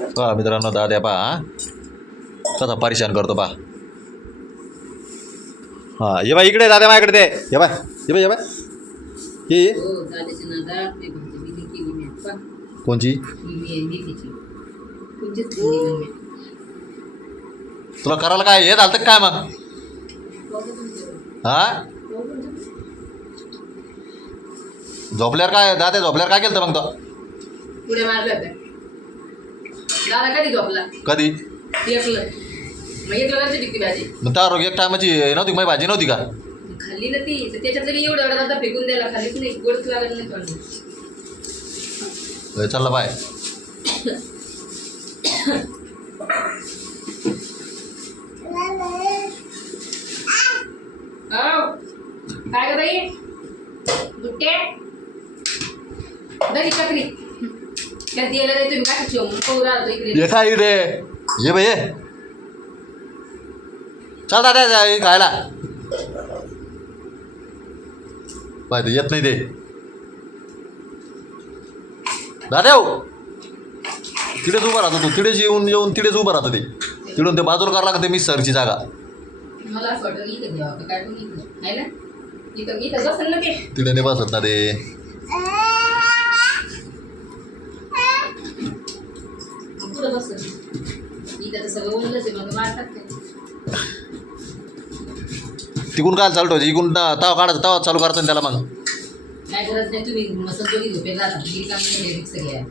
पहा मित्रांनो, दाद्या पहा कसा परेशान करतो पहा. हां ये बाय इकडे दाद्या माझ्याकडे ते ये बाय ये बाय ये बाय ये कोणची तुला करायला काय हे झालं काय मग हा झोपल्यावर काय दाद्या झोपल्यावर काय केलं मग तो पुढे मारलं होतं दादा कधी झोपला कधी एकलं मग एक लग्नाची टिकती भाजी मग त्या एक टायमाची नव्हती माझी भाजी नव्हती का खाल्ली ना ती तर त्याच्यात जरी एवढं एवढा दादा फेकून द्यायला खालीच नाही गोडच लागत नाही पण चालला बाय काय ग बाई बुट्टे दरी चक्री त्यात द्यायला नाही तुम्ही काय ठेवून पाहू राहतो इकडे ये काय रे ये बाई ये चल दादा खायला पाय येत नाही ते दादा तिकडेच उभा राहतो तू तिकडेच येऊन येऊन तिकडेच उभं राहतं ते तिकडून ते बाजूला करावं लागतं मिक्सरची जागा मला असं वाटतं इथं द्यावं काय पण इथं आहे ना इथं इथं बसल ना ते तिकडे नाही बसत ना ते पुढं बसल इथं तर सगळं ओनलंच आहे मग मारतात काय तिकून काय चालतो इकून तवा काढायचं तवा चालू करायचं त्याला मग काय गरज नाही तुम्ही मसल दोघी झोपेल राहतात ही काम नाही रिक्स घ्या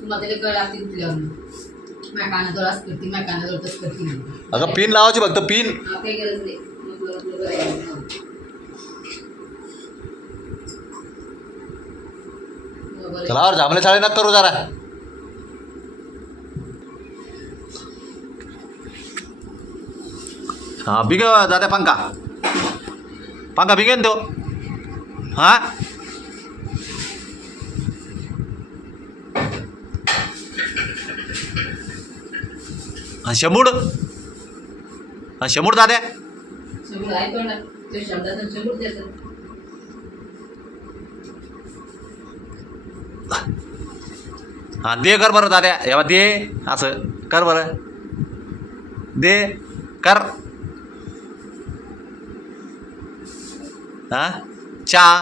तुम्हाला तरी कळ लागते उठल्यावर माझ्या कानाजवळ असं करते माझ्या कानाजवळ तसं करते अगं पिन लावायची फक्त पिन काही गरज नाही चला झांबले चाळे नका करू जरा हां बिग दादा पंखा बिगेन तो हां शंभूड दाद्या शंभर आहे तोंडात तो शब्दाचा शंभर द्यायचा हां दे कर बरं दाद्या एव्हा दे असं कर बरं दे कर हां चहा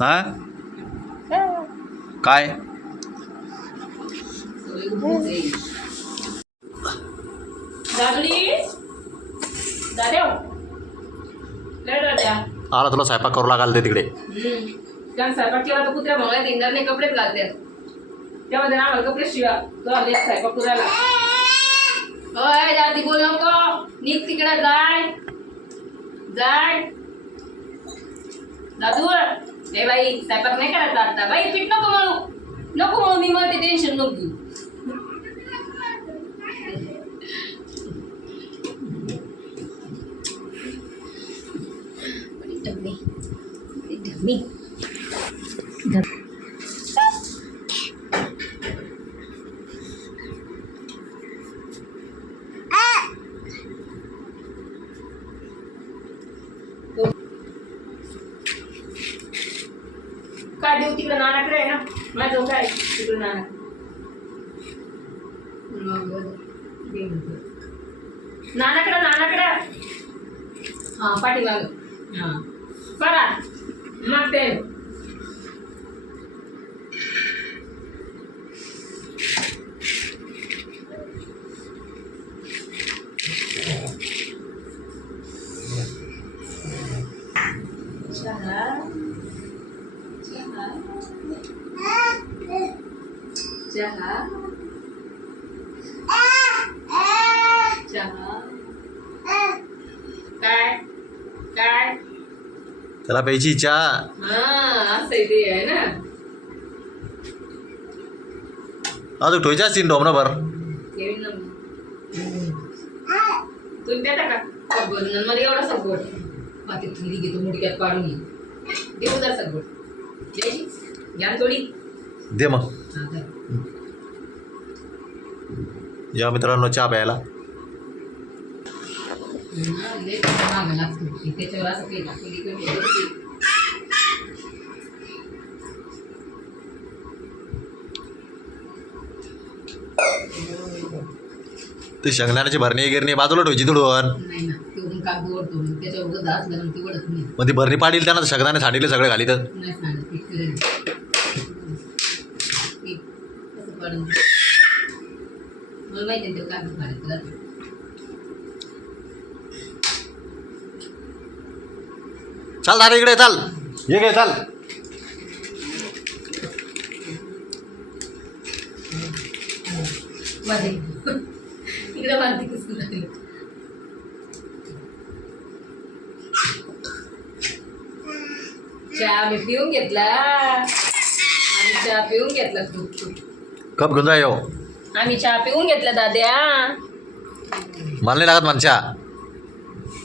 हां काय आला तुला स्वयंपाक करू लागाल ते तिकडे त्या स्वयंपाक केला तर कुत्र्या भोंगळ्यात इंदार नाही कपडेच घालतात त्यामध्ये आम्हाला कपडे शिवा तो आले स्वयंपाक करायला होय जाती बोल नको निघ तिकडे जाय जाय दादू ए बाई स्वयंपाक नाही करायचा आता बाई पीठ नको म्हणू मी मला ते टेन्शन नको घेऊ काय देऊ तिकडे नानाकडे आहे ना माझं काय तिकडे नाना नानाकडे हा पाठीमाग हा करा मग ते चहा काय काय त्याला प्यायची इच्छा असं ते आहे ना अजून ठोयच्या असतील डोमना भर तुम्ही देता का मला एवढा सगवट माती थंडी घेतो मुडक्यात पाडून देऊ जा सगवट द्यायची घ्या थोडी दे मग या मित्रांनो चहा प्यायला त्याच्यावर असं काही ते शेंगदाण्याची भरणी गिरणी बाजूला ठेवायची तिडून. नाही ना तेवढून कागद ओढतो त्याच्यावर उगाच असलं ना ते ओढत नाही. मग ती भरणी पाडील त्यांना शेंगदाणे सांडिले सगळे घाली तर. नाही सांगत पीठ करेल पीठ कसं पाडून मला माहिती आहे ते कागद पाडायचं राहतं. चाल दादा इकडे चाल. ये गे चाल. मध्ये इकडे मारती कसं लागलं. चहा मी पिऊन घेतला. आम्ही चहा पिऊन घेतला कप घेऊन जा येऊ. आम्ही चहा पिऊन घेतला दाद्या. मला नाही लागत म्हणच्या.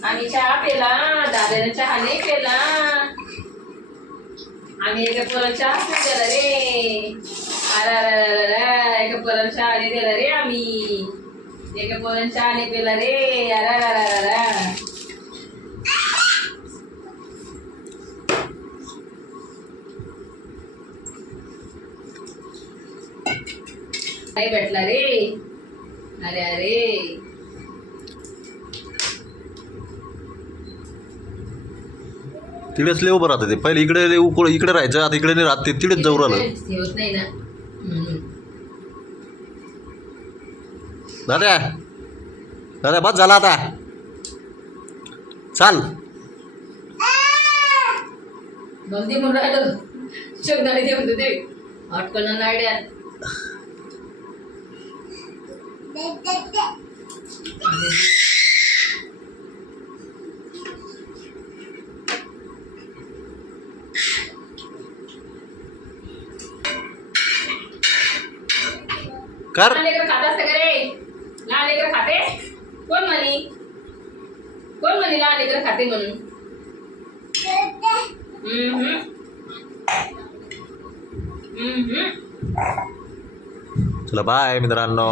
आम्ही चहा पेला. दाद्याने चहा नाही पेला. आम्ही एका पोराला चहा पिऊन दिला रे. अरे एका पोराला चहा नाही दिला रे. आम्ही एका पोराला चहा नाही पेला रे. अरे नाही भेटला रे. अरे अरे तिकडेच लय उभं राहतं ते. पहिले इकडे लय इकडे राहायचं, आता इकडे नाही राहत ते. तिकडेच जवळ आलं. ठेवत नाही ना. दादा दादा बस झाला आता. चाल. मग ते म्हणून राहिलं शेंगदाणे ते म्हणतो ते अटकणं नाही द्या. कर. लहान लेकरं खात असतं का रे? लहान लेकरं खाते? कोण म्हणी लहान लेकरं खाते म्हणून? चला बाय मित्रांनो.